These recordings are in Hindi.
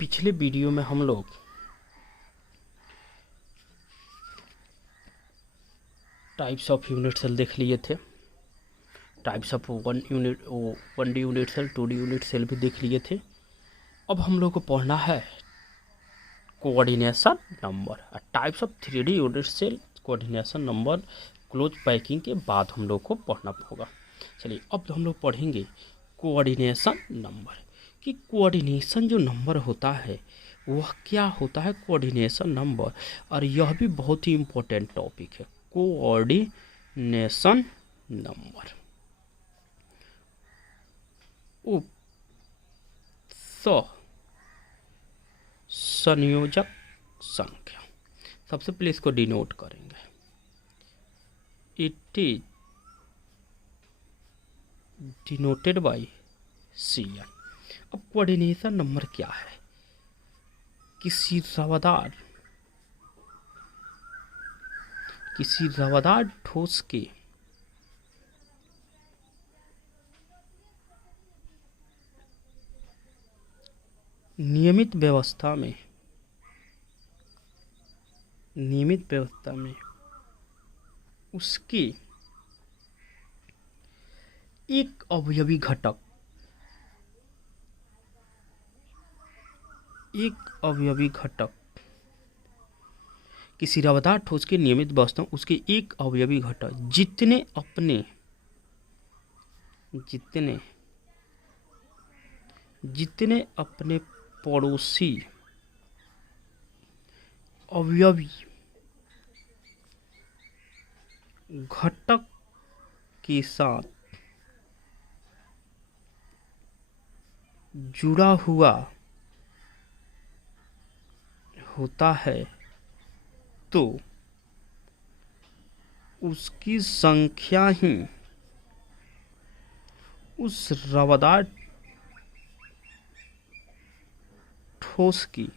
पिछले वीडियो में हम लोग टाइप्स ऑफ यूनिट सेल देख लिए थे। Types of 1D unit cell, 2D unit cell भी देख लिए थे। अब हम लोग को पढ़ना है coordination number. Types of 3D unit cell, coordination number close packing के बाद हम लोग को पढ़ना होगा। चलिए अब हम लोग पढ़ेंगे कोऑर्डिनेशन नंबर कि कोऑर्डिनेशन जो नंबर होता है वह क्या होता है, कोऑर्डिनेशन नंबर। और यह भी बहुत ही इम्पोर्टेंट टॉपिक है, कोऑर्डिनेशन नंबर। उप संयोजक संख्या, सबसे पहले इसको डिनोट करेंगे। It is denoted by CN। अब कोऑर्डिनेशन नंबर क्या है? किसी रवादार ठोस के नियमित व्यवस्था में उसके एक अवयवी घटक किसी रवादार ठोस के नियमित व्यवस्था में उसके एक अवयवी घटक जितने अपने पड़ोसी अवयवी घटक के साथ जुड़ा हुआ होता है तो उसकी संख्या ही उस रवादार ठोस की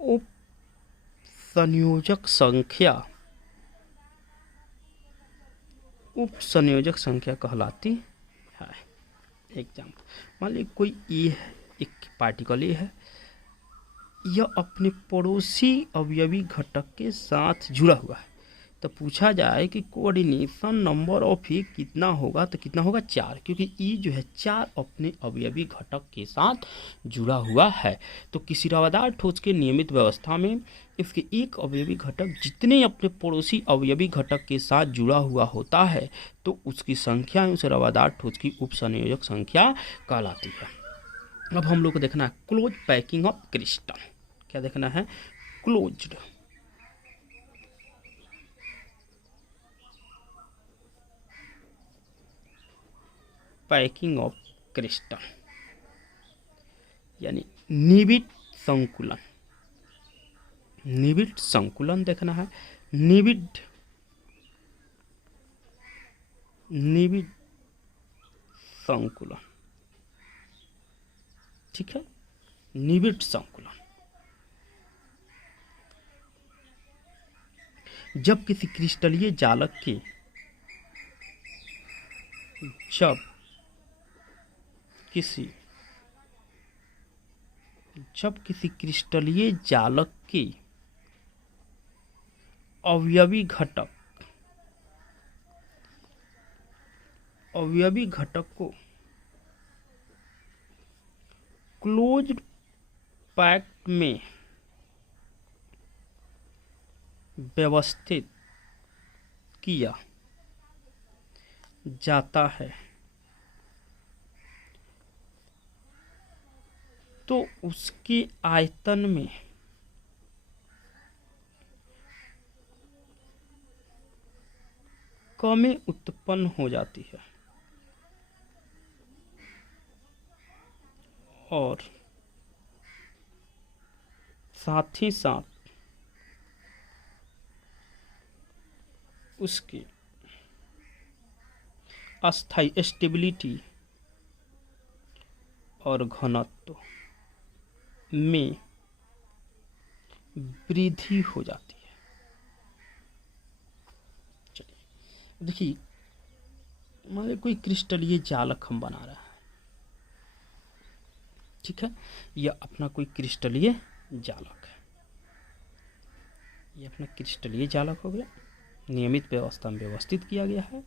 उप संयोजक संख्या कहलाती है। एग्जाम्पल, मान लीजिए कोई ए है, एक पार्टिकल ए है, यह अपने पड़ोसी अवयवी घटक के साथ जुड़ा हुआ है। तो पूछा जाए कि कोऑर्डिनेशन नंबर ऑफ ए कितना होगा, तो कितना होगा? 4, क्योंकि ई जो है 4 अपने अवयवी घटक के साथ जुड़ा हुआ है। तो किसी रवादार ठोस के नियमित व्यवस्था में इसके एक अवयवी घटक जितने अपने पड़ोसी अवयवी घटक के साथ जुड़ा हुआ होता है तो उसकी संख्या उस रवादार ठोस की उप संयोजक संख्या कहलाती है। अब हम लोग को देखना है क्लोज पैकिंग ऑफ क्रिस्टल। क्या देखना है? क्लोज्ड पैकिंग ऑफ क्रिस्टल, यानी निबिड़ संकुलन देखना है। निबिड़ संकुलन, ठीक है, निबिड़ संकुलन। जब किसी क्रिस्टलीय जालक के क्रिस्टलीय जालक के अवयवी घटक को क्लोज्ड पैक्ट में व्यवस्थित किया जाता है तो उसके आयतन में कमी उत्पन्न हो जाती है और साथ ही साथ उसकी अस्थायी स्टेबिलिटी और घनत्व में वृद्धि हो जाती है। चलिए देखिए, मान लीजिए कोई क्रिस्टलीय जालक हम बना रहा है, ठीक है। यह अपना कोई क्रिस्टलीय जालक है, ये अपना क्रिस्टलीय जालक हो गया, नियमित व्यवस्था में व्यवस्थित किया गया है।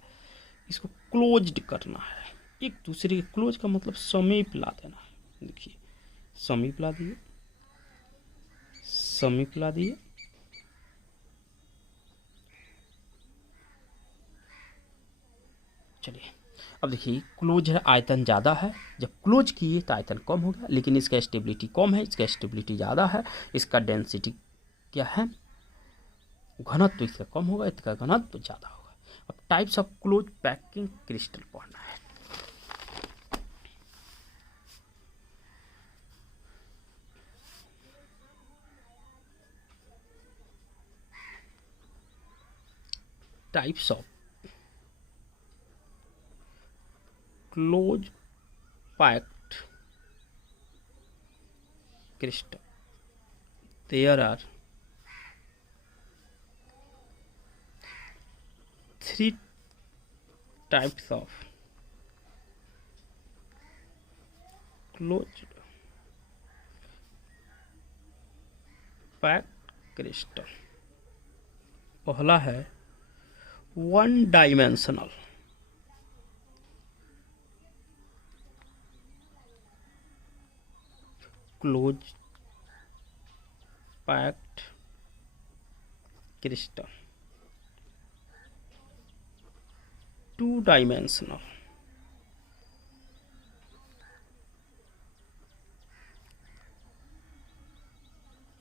इसको क्लोज्ड करना है, एक दूसरे के क्लोज का मतलब समीप ला देना है। देखिए समीप ला दिए, समीप ला दिए, चलिए अब देखिए क्लोज है, आयतन ज़्यादा है, जब क्लोज किए तो आयतन कम हो गया, लेकिन इसका स्टेबिलिटी कम है, इसका स्टेबिलिटी ज़्यादा है, इसका डेंसिटी क्या है, घनत्व इसका कम होगा, इसका घनत्व ज़्यादा होगा। अब types of close packing crystal पढ़ना है। Types of close packed crystal. There are three types of closed packed crystal. पहला है one dimensional, close packed crystal. Two dimensional,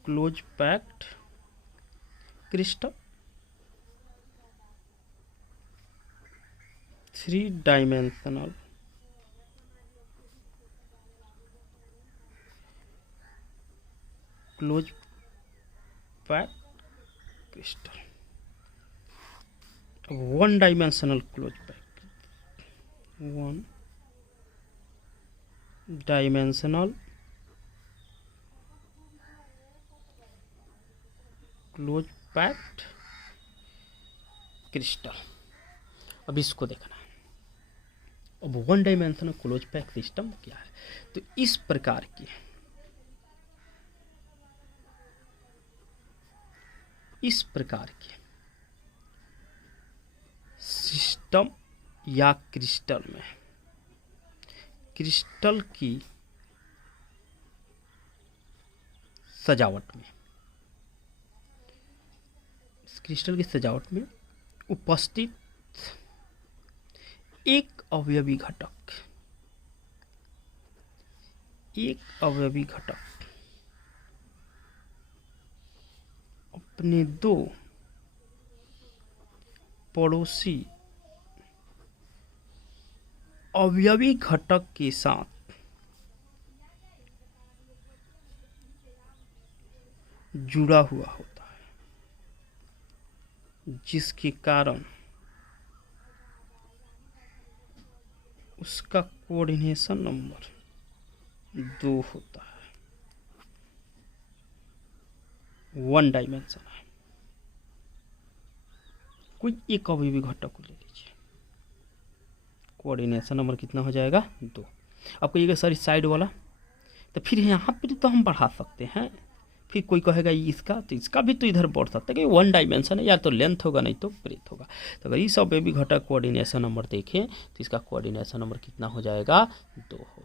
close packed crystal. Three dimensional, close packed crystal. One dimensional close packed, one dimensional close packed crystal. अब इसको देखना है। अब one dimensional close packed system क्या है, तो इस प्रकार की सिस्टम या क्रिस्टल में, क्रिस्टल की सजावट में, क्रिस्टल की सजावट में उपस्थित एक अवयवी घटक, अपने दो पड़ोसी अवयवी घटक के साथ जुड़ा हुआ होता है, जिसके कारण उसका कोऑर्डिनेशन नंबर 2 होता है। वन डायमेंशन है। कोई एक अवयवी घटक को ले लीजिए, कोऑर्डिनेशन नंबर कितना हो जाएगा 2। आपको ये सर साइड वाला, तो फिर यहाँ पे तो हम बढ़ा सकते हैं, फिर कोई कहेगा इसका, तो इसका भी तो इधर बढ़ सकता है, कि वन डायमेंशन है, या तो लेंथ होगा नहीं तो ब्रेथ होगा। तो अगर इस अवयवी घटक कोऑर्डिनेशन नंबर देखें तो इसका कोऑर्डिनेशन नंबर कितना हो जाएगा 2 हो